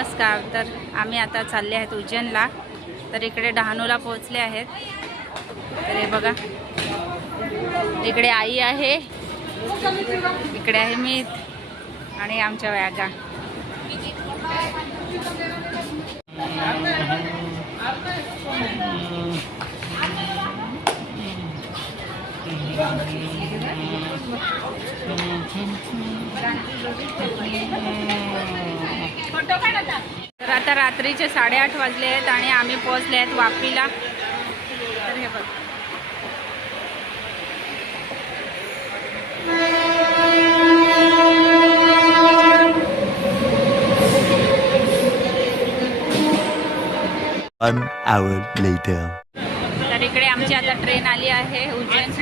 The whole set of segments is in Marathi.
नमस्कार. तर आम्ही आता चालले आहेत उज्जैनला. तर इकडे डहाणूला पोहोचले आहेत. तर हे बघा, इकडे आई आहे, इकडे आहे मी आणि आमच्या बॅगा. तर आता रात्रीचे 8:30 वाजले आहेत आणि आम्ही पोहोचले आहेत वापीला. तर हे बघ, One hour later. तर इकडे आमची आता ट्रेन आली आहे उज्जैन.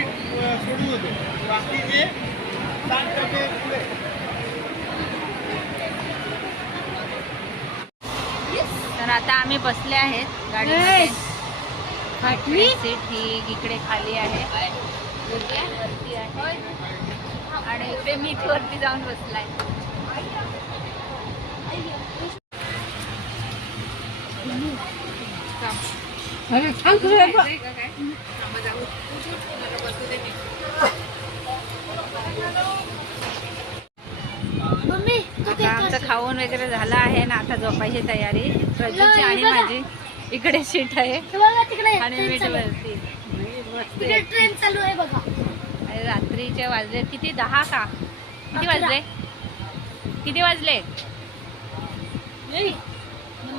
तर आता आम्ही बसले आहेत गाडीमध्ये. सीट ही इकडे खाली आहे, वरती आहे आणि इकडे मी वरती जाऊन बसलाय. आता आमचं खाऊन वगैरे झालं आहे ना, आता झोपायची तयारी. रजूची आणि माझी इकडे सीट आहे आणि मी वरती. ट्रेन चालू आहे बघा. आणि रात्रीचे वाजले किती, 10 का किती वाजले, किती वाजले?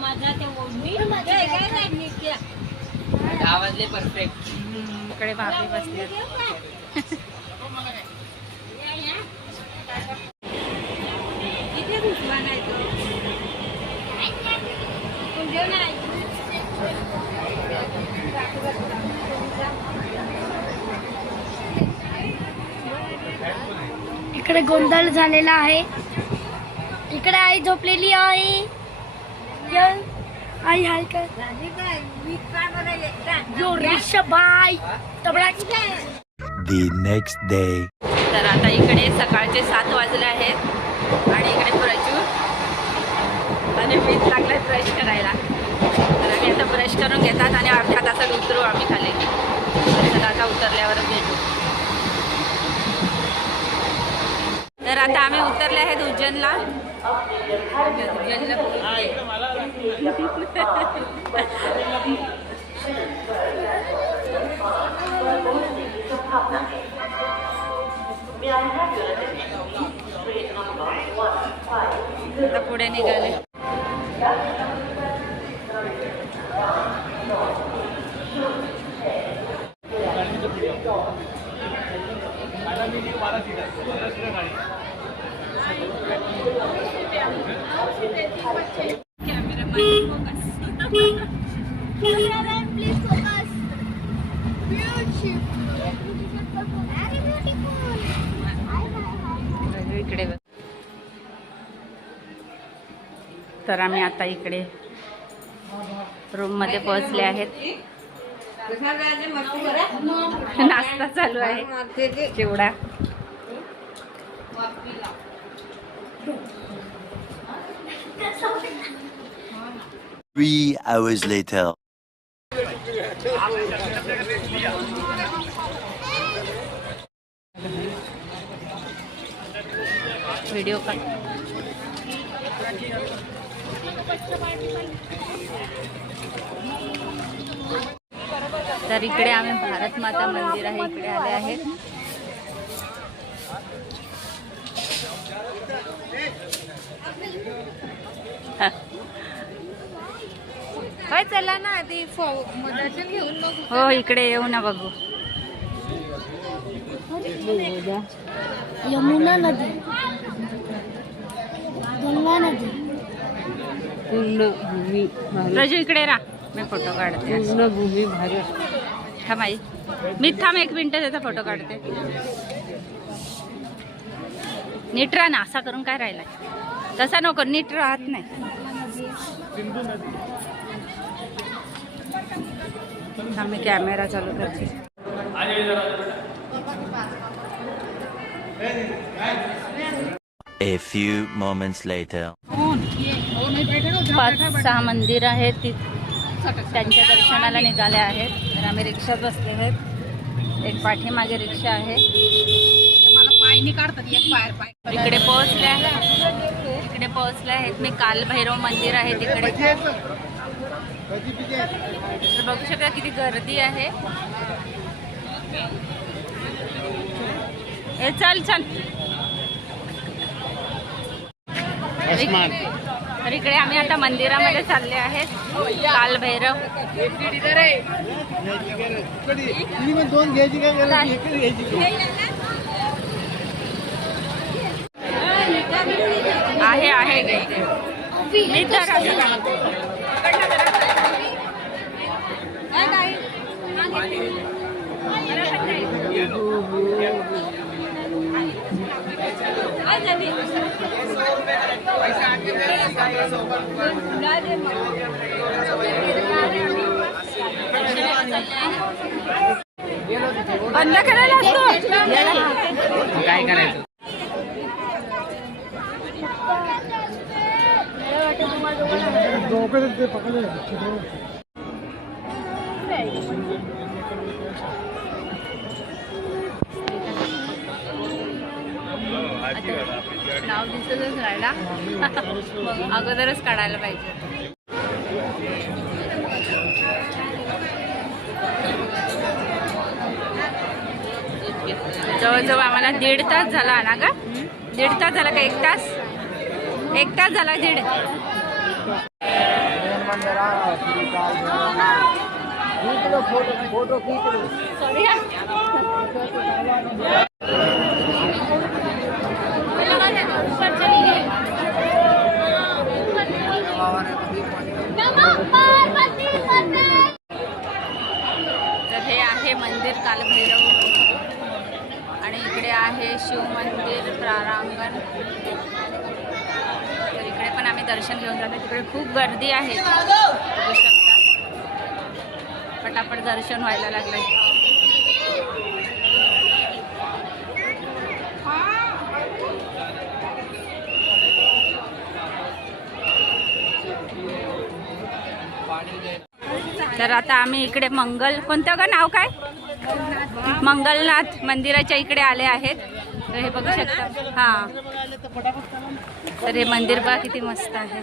माझा ते 10 वाजले परफेक्ट. इकडे भाभी बसले. इकडे गोंधळ झालेला आहे. इकडे आई झोपलेली आहे. आई हाय का जो ऋषभाई तबला. The next day. तर आता इकडे सकाळचे 7 वाजले आहेत आणि इकडे प्रजू आणि मीच लागलाय ब्रश करायला. तर आम्ही आता ब्रश करून घेतात आणि अर्ध्या तासात उतरू आम्ही खाली. तर आता उतरल्यावरच भेटू. तर आता आम्ही उतरले आहेत उज्जैनला. आता पुढे निघाले. इकडे बघ. तर आम्ही आता इकडे रूम मध्ये पोहोचले आहेत. नाश्ता चालू आहे, चिवडा. 3 hours later. व्हिडिओ का तर इकडे आम्ही भारत माता मंदिर आहे, इकडे आले आहेत. होय, चला ना आधी दर्शन घेऊन बघू. हो, इकडे येऊ ना बघू. यमुना नदी, गंगा नदी. पूर्ण भूमी रजू इकडे राहा, मी फोटो काढते. पूर्ण भूमी भारत. थांब आई, मी थांब 1 मिनिट, त्याचा फोटो काढते. नीट राहा ना, असा करून काय राहिला तसा नको, नीट राहत नाही. थांब, मी कॅमेरा चालू करते. A few moments later. Phone 5-6 मंदिर आहेत ती त्यांच्या दर्शनाला निघाले आहेत. तर आम्ही रिक्षात बसले आहेत. एक पाठीमागे रिक्षा आहे. इकडे पोहोचले आहेत मी. कालभैरव मंदिर आहे तिकडे. तर बघू शकता किती गर्दी आहे. ए चल चल. तर इकडे आम्ही आता मंदिरामध्ये चालले आहेत. कालभैरव आहे मी तर बंद करायला असतो. काय करायचं? नाव दिसतच राहिला. अगोदरच काढायला पाहिजे. जवळजवळ आम्हाला 1.5 तास झाला ना ग. 1.5 तास झाला का 1 तास? 1 तास झाला. 1.5 फोटो सॉरी. तर हे आहे मंदिर कालभैरव आणि इकडे आहे शिव मंदिर प्रांगण. तर इकडे पण आम्ही दर्शन घेऊन जातो. तिकडे खूप गर्दी आहे बघू शकता. पटापट दर्शन व्हायला लागलंय. तर आता आम्ही इकडे कोणतं का नाव काय? मंगलनाथ मंदिराच्या इकडे आले आहेत. तर हे बघू शकता. हां, तर हे मंदिर बघा किती मस्त आहे.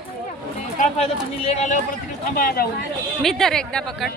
मी तर एकदा पकड.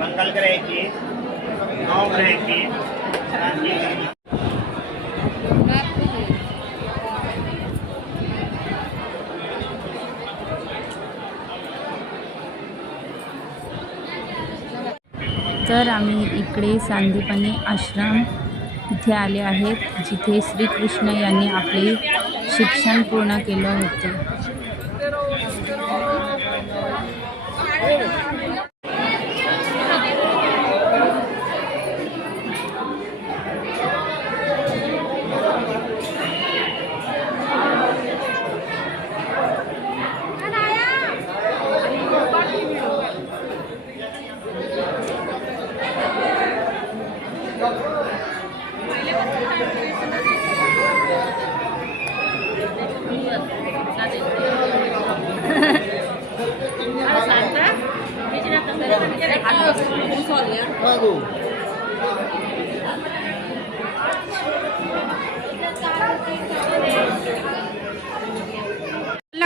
मंगल ग्रह की 9 ग्रह की तर आम्ही इकडे सांदीपनी आश्रम इथे आले आहेत, जिथे श्रीकृष्ण यांनी आपले शिक्षण पूर्ण केलं होते.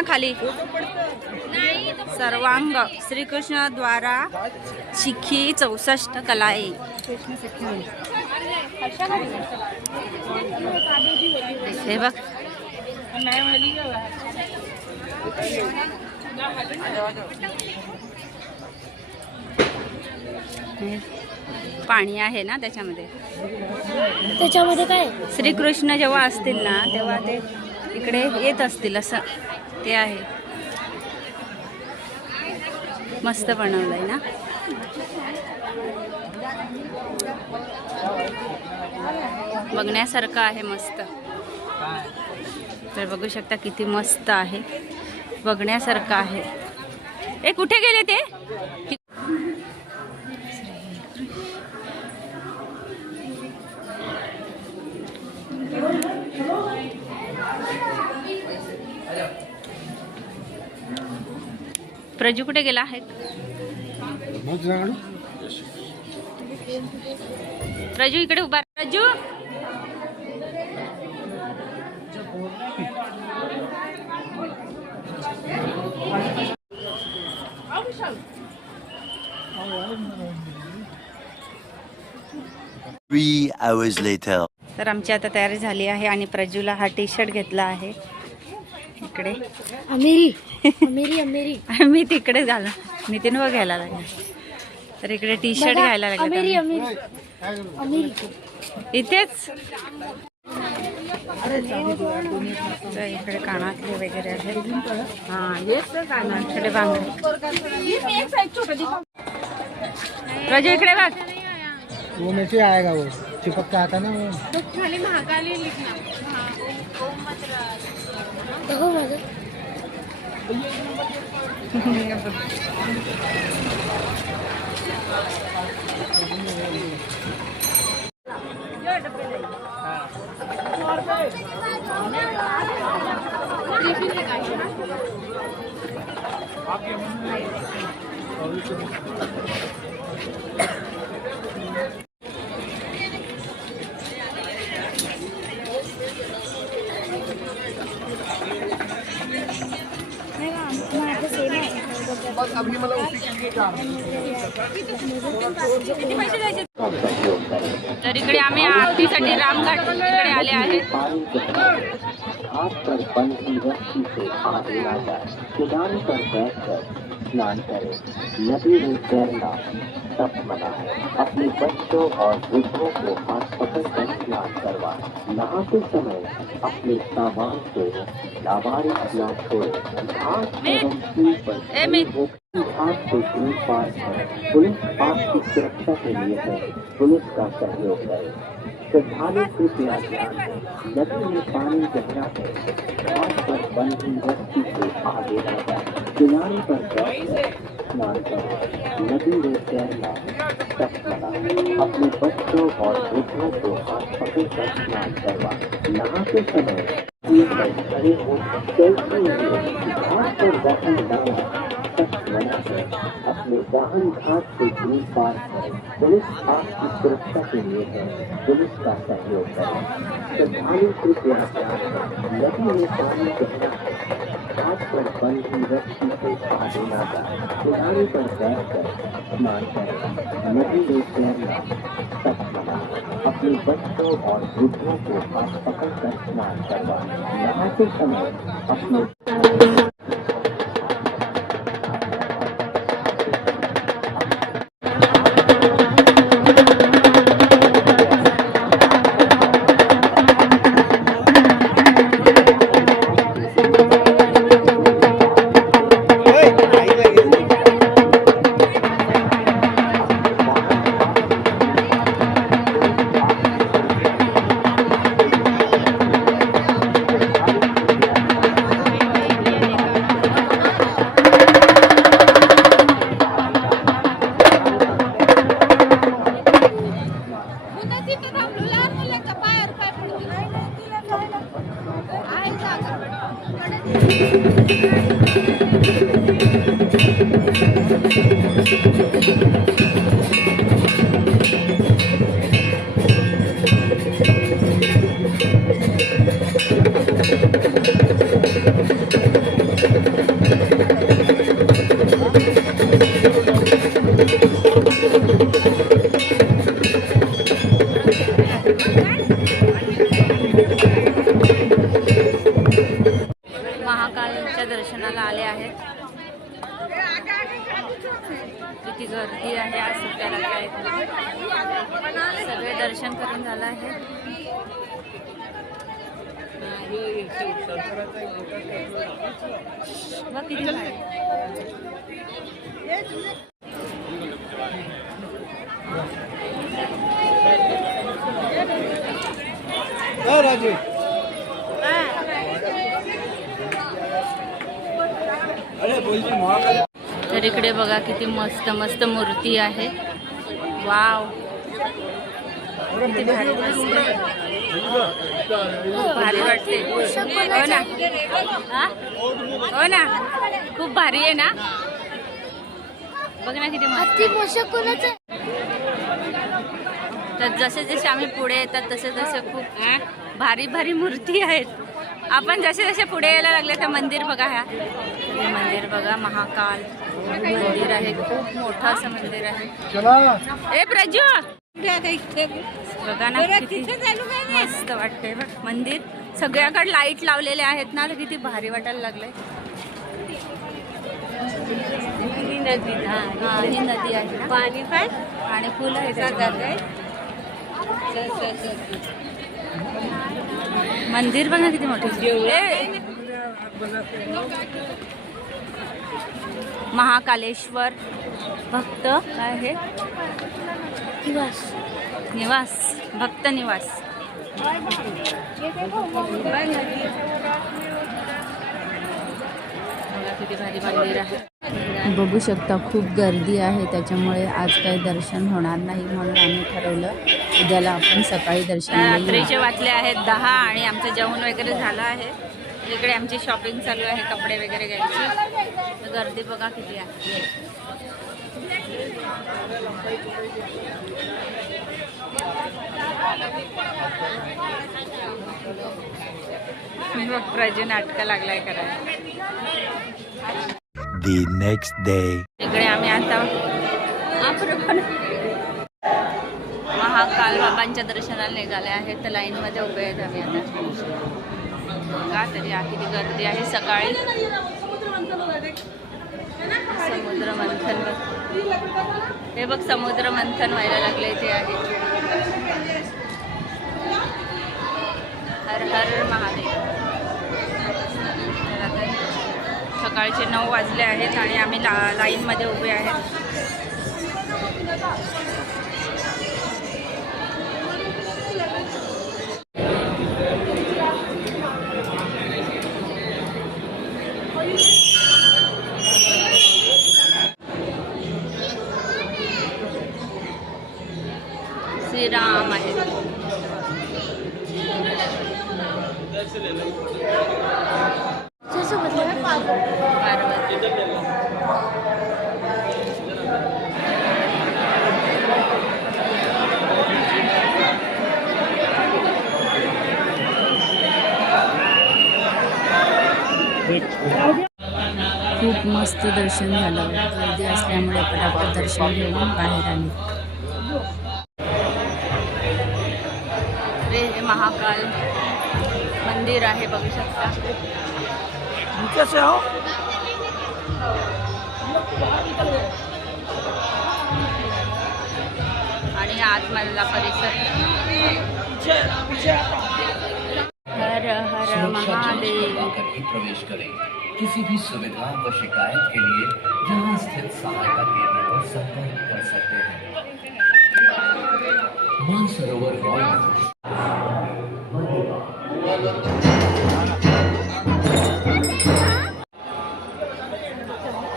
खाली सर्वांग श्रीकृष्ण द्वारा शिखी 64 कलाए. हे बघ पाणी आहे ना त्याच्यामध्ये. काय श्रीकृष्ण जेव्हा असतील ना तेव्हा ते इकडे येत असतील असं ते आहे. मस्त बनवलंय ना. बघण्यासारखं आहे मस्त. तर बघू शकता किती मस्त आहे, बघण्यासारखं आहे. ए कुठे गेले ते? प्रजू कुठे गेला आहे? प्रजू इकडे उभा. प्रजू Three hours later. तर आमची आता तयारी झाली आहे आणि प्रजूला हा टी शर्ट घेतला आहे इकडे. अमेरी अमेरी अमेरी मी तिकडे झालो, नितीन व घ्यायला लागला. तर इकडे टी शर्ट घ्यायला अमेरी लागले अमेरी अमेरी इथेच. तर इकडे कानातले वगैरे आहेत. इकडे बांगडे. प्रजू इकडे बघ. वो में से आएगा, वो चिपक का आता ना वो. बघू माझं. तर इकडे आम्ही आरतीसाठी रामघाट इकडे आले आहेत. स्नान करें, नदी में तैरना तप मना है. अपने बच्चों और वृद्धों को हाथ पकड़कर स्नान करवाएं. नहाते समय अपने सामान को लावारिस न छोड़ें. घाट एवं पुल पर घाट से दूर पार करें. पुलिस आपकी सुरक्षा के लिए है. पुलिस का सहयोग करें. श्रद्धालु कृपया ध्यान दें, नदी में पानी गहरा है. घाट पर बंधी रस्सी से आगे न जाए. किनारे पर बैठकर स्नान करें. नदी में तैरना तप मना. अपने बच्चों और वृद्धों को हाथ पकड़कर स्नान करवाएं. नहाते समय खड़े हो चलते हुए घाट पर वाहन लाना तप मना है. अपने वाहन घाट से दूर पार करें. पुलिस आपकी सुरक्षा के लिए है. पुलिस का सहयोग करें. श्रद्धालु कृपया ध्यान दें, नदी में पानी गहरा है. घाट पर बंधी रस्सी से आगे न जाए. किनारे पर बैठकर स्नान करें. नदी में तैरना तप मना. अपने बच्चों और वृद्धों को हाथ पकड़कर स्नान करवाएं. नहाते समय अपने महाकालच्या दर्शनाला आले आहेत. किती गर्दी आहे आज सुट्ट्याला काय. सगळे दर्शन करून झालं आहे. बघ किती भारी. राजू तर इकडे बघा किती मस्त मस्त मूर्ती आहे. वाव, किती भारी दिसते. खूप भारी वाटते. हो ना, हा? हो ना, खूप भारी आहे ना. बघ ना किती मस्त. ती पोषक कोणाचं आहे? तर जसे जसे आम्ही पुढे येतात तसे तसे खूप भारी भारी मूर्ती आहेत. आपण जसे जसे पुढे यायला लागले तर मंदिर बघा, ह्या हे मंदिर बघा, महाकाल मंदिर आहे. खूप मोठं असं मंदिर आहे. चला ए प्रजू, बघा ना किती मस्त वाटते बघ मंदिर. सगळ्याकडे लाईट लावलेले आहेत ना, तर किती भारी वाटायला लागलंय. हा, ही नदी आहे ना, पाणी काय आणि फुलं आहे. मंदिर बघा किती मोठे. महाकालेश्वर भक्त काय आहे, निवास भक्त निवास. किती भारी मंदिर आहे. बघू शकता खूप गर्दी आहे, त्याच्यामुळे आज काही दर्शन होणार नाही, म्हणून आम्ही ठरवलं उद्याला आपण सकाळी दर्शन. रात्रीचे वाजले आहेत 10 आणि आमचं जेवण वगैरे झालं आहे. इकडे आमची शॉपिंग चालू आहे, कपडे वगैरे घ्यायची. गर्दी बघा किती आहे. बघ प्रजू नाटकं लागलाय करायला. The next day. इकडे आम्ही आता महाकाल बाबांच्या दर्शनाला निघाले आहेत. तर लाईनमध्ये उभे आहेत आम्ही आता. का तरी किती गर्दी आहे सकाळी. समुद्र मंथन, हे बघ समुद्र मंथन व्हायला लागले ते आहे. हर हर महादेव. सकाळचे 9 वाजले आहेत आणि आम्ही लाईनमध्ये उभे आहेत. श्रीराम आहे. खूप मस्त दर्शन झालं. गर्दी असल्यामुळे पटापट दर्शन घेऊन बाहेर आले. हे महाकाल मंदिर आहे, बघू शकता. आणि आतमधला परिसर. हर हर महादेव. प्रवेश करें. किसी भी सुविधा व शिकायत के लिए यहाँ स्थित सहायता केंद्र पर संपर्क कर सकते हैं. मानसरोवर रॉयल.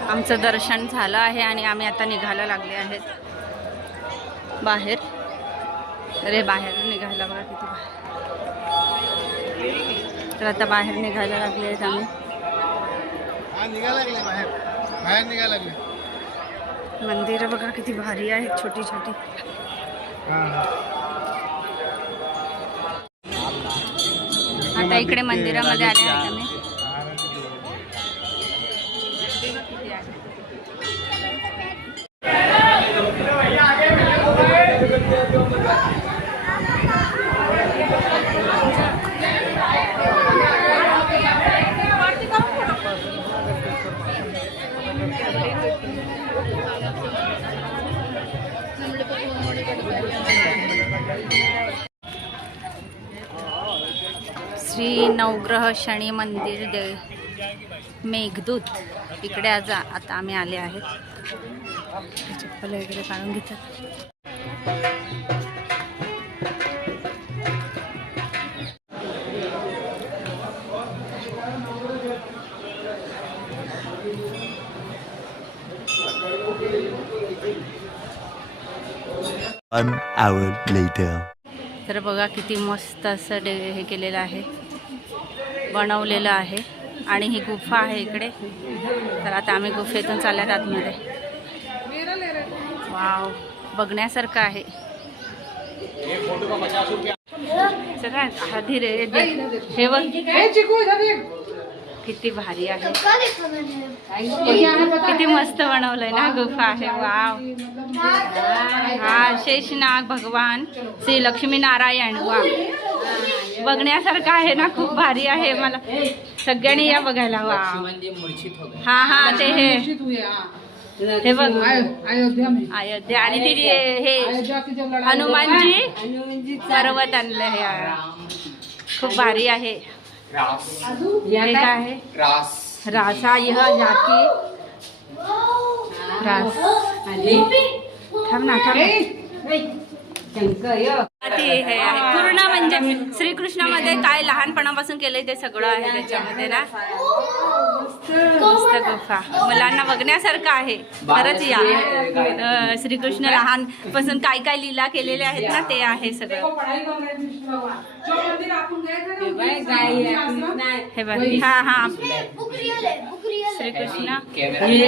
आमचं दर्शन झालं आहे आणि आम्ही आता निघायला लागले आहेत बाहेर. अरे बाहेर निघायला बघा किती बाहेर. तर आता बाहेर निघायला लागले आहेत आम्ही. बाहेर निघायला लागले. मंदिर बघा किती भारी आहेत, छोटी छोटी. आता इकडे मंदिरामध्ये आले आहेत आम्ही. श्री नवग्रह शनी मंदिर मेघदूत इकडे आता आम्ही आले आहेत. चप्पल वगैरे काढून घेतात. One hour later. तर बघा किती मस्त असं हे केलेलं आहे, बनवलेलं आहे. आणि ही गुफा आहे इकडे. तर आता आम्ही गुफेतून चालल्यात आतमध्ये. वाव, बघण्यासारखं आहे. चला आधी रे हे बघ किती भारी आहे, किती मस्त बनवलंय ना. गुफा आहे. वाव. हा शेषनाग भगवान श्री लक्ष्मीनारायण. वा, बघण्यासारखं आहे ना, खूप भारी आहे. मला सगळ्यांनी या बघायला. वा. हा हा ते हे बघ अयोध्या. आणि ती हे हनुमानजी पर्वत आणलं हे, खूप भारी आहे. हे काय आहे? रासा यह जाती रास. थांब ना पूर्ण म्हणजे श्रीकृष्णामध्ये काय लहानपणापासून केलंय ते सगळं आहे त्याच्यामध्ये ना. मस्त गुफा, मुलांना बघण्यासारखं आहे खरंच. या श्रीकृष्ण लहानपासून काय काय लीला केलेल्या आहेत ना, ते आहे सगळं. हे बघ. हा हा श्रीकृष्ण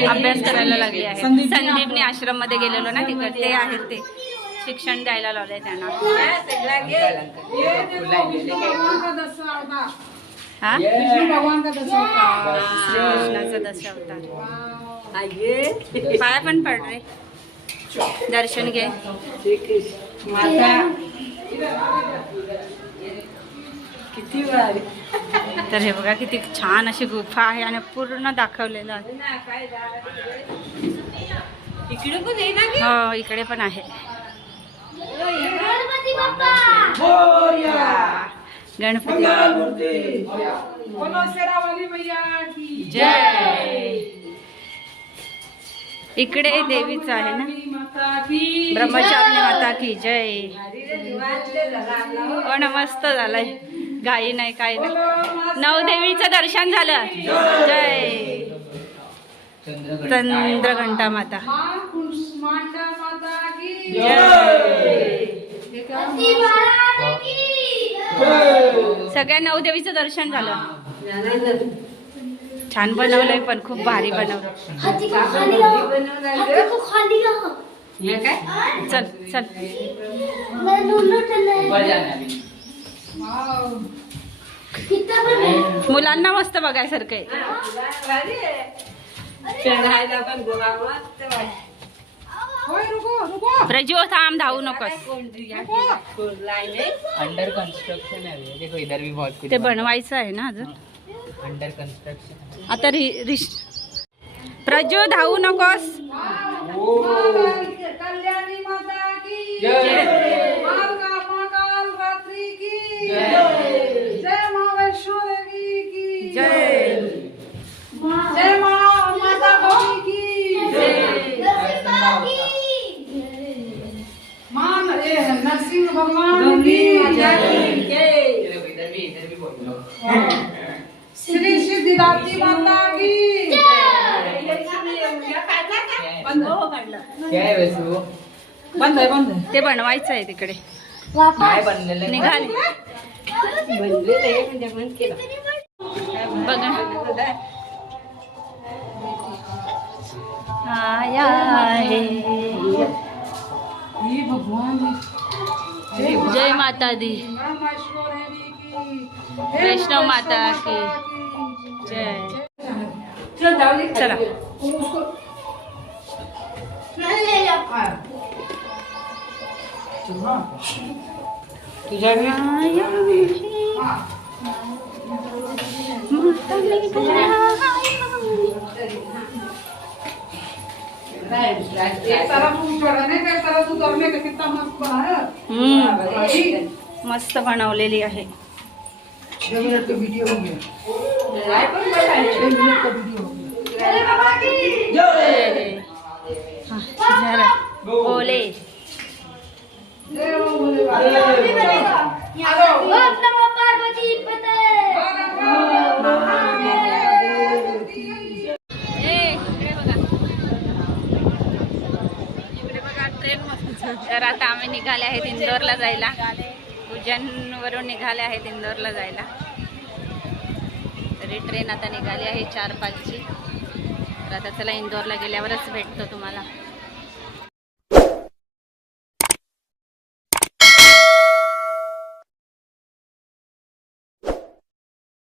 अभ्यास करायला लागले आहे. संदीपने आश्रम मध्ये गेलेलो ना तिकडे, ते आहेत ते शिक्षण द्यायला लावलंय त्यांना. हा कृष्णाचा दशावतार. पाया पण पड रे, दर्शन घे. तर हे बघा किती छान अशी गुफा आहे आणि पूर्ण दाखवलेलं आहे. हो इकडे पण आहे. गणपती जय. इकडे देवीचं आहे ना, ब्रह्मचारिणी माता की जय. पण मस्त झालंय, गाई नाही काय नाही. नवदेवीचं दर्शन झालं. जय चंद्रघंटा माता सगळ्या नवदेवीचं दर्शन झालं. छान बनवलंय, पण खूप भारी बनवलं. चल चल. मुलांना मस्त बघायसारखं आहे. प्रजू थांब, धावू नकोस. अंडर कंस्ट्रक्शन है. देखो इधर भी बहुत कुछ ते बनवायचं आहे ना अजून. Under construction. आता प्रजू धावू नकोस. कल्याणी माता की जय. रात्रि की जय माँ वैष्णो देवी की जय. जय माँ माता गौरी की माँ नरसिंह भगवान की इधर भी बहुत लोग. श्री सिद्धिदात्री माता की क्या है वैसे वो? बंद है. ते बनवायचं आहे तिकडे. काय बनलेलं आहे? निघाल बघा. आया है. ये भगवान जय माता दी. वैष्णव माता की जय. चला एक तरफ चढ़ने का एक तरफ उतरने का कितना मस्त बना है. मस्त बनवलेली आहे. वीडियो हो गया. बोले पार्वती तर आता आम्ही निघाले आहेत इंदोरला जायला. उज्जैनवरून निघाले आहेत इंदोरला जायला. तरी ट्रेन आता निघाली आहे 4-5ची. तर आता चला इंदोरला गेल्यावरच भेटतो तुम्हाला.